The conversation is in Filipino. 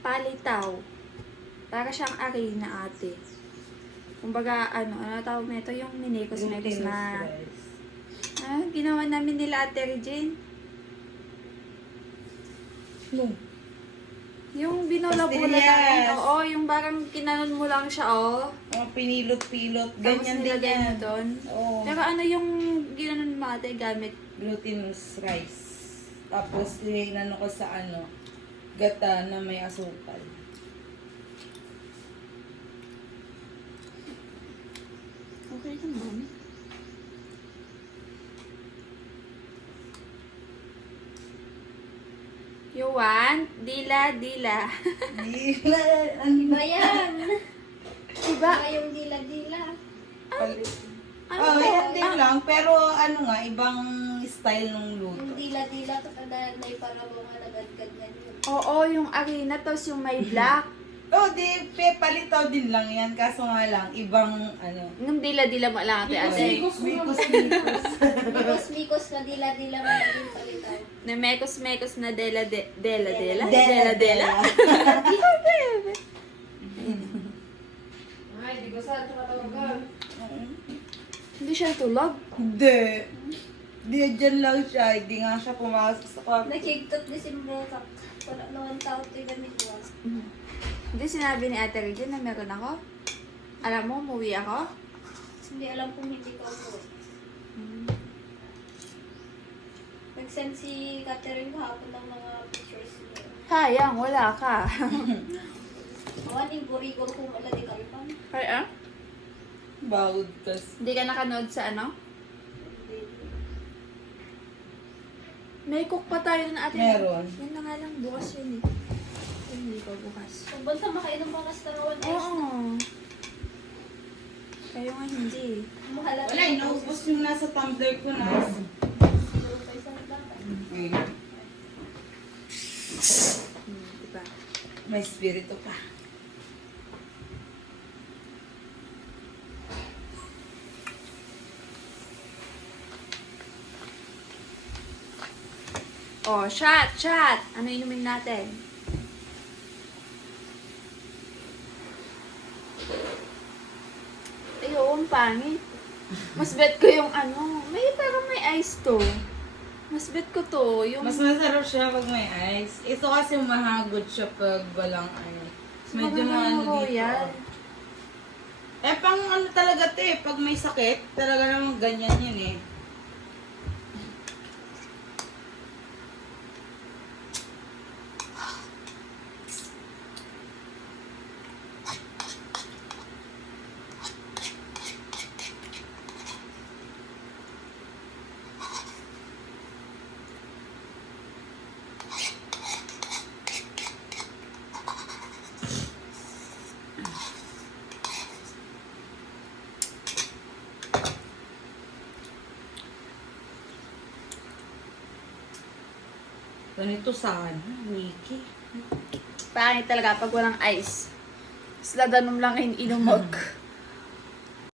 palitaw. Para siyang arena ate. Kumbaga, ano tawag nito? Yung minikos-mekos na... ginawa namin nila Ate Regine. Yung binola-bola namin, oo, yung parang kinanon mo lang siya, oh. Pinilot-pilot, Tapos ganyan din nilagay mo yan. doon. Oo. Pero ano yung ginanon mo ate gamit? Glutinous rice. Tapos, inano ko sa gata na may asukal. Okay naman. You want? Dila. Dila, Iba yan. Diba? Iba yung dila-dila. yan din lang, pero ibang style ng luto. Yung dila-dila to kada may parang mga nagad-gad yan yun. Oo, yung arena, tapos yung may black. Palitaw din lang yan, kaso nga lang, ibang Yung dila-dila mo lang ate ate. Mikos. Mikos-mikos na dila-dila mo naging palitaw. Na mekos-mekos na dela. Ay, di ba saan ito katawagan? Hindi siya tulog. Hindi. Dyan lang siya, hindi nga siya pumasok sa kwarto. Nakiktot ni si Mbokak. Wala naman tao ito yung ganito. Hindi sinabi ni Ate Regine na meron ako. Alam mo, umuwi ako. Hindi alam kung hindi ko ako. Nag-send si Catherine kahapon ng mga pictures niya. Sayang, wala ka. Awan yung gurigor kung wala di kalpan. Kaya, Bawod kas. hindi ka nakanood sa ano? May cook pa tayo na ate. Meron. Yun na nga lang, bukas yun eh. Hindi pa bukas. Kung banta makainom mga starawan ice. Oo. Kayo nga hindi. Mahala. Wala, inaubos yung nasa tumbler ko na. Siguro pa isang bata. Diba? May spirito pa. Oh, shot! Ano inumin natin? Ayaw, ang pangit. Mas bet ko yung parang may ice to. Mas bet ko to, yung... Mas masarap siya pag may ice. Ito kasi mahagod siya pag walang Medyo Magandang dito. royal. Pang talaga pag may sakit, talaga namang ganyan yun eh. Ganito sana, Wiki. Pangit talaga pag walang ice. Sila danom lang inumog.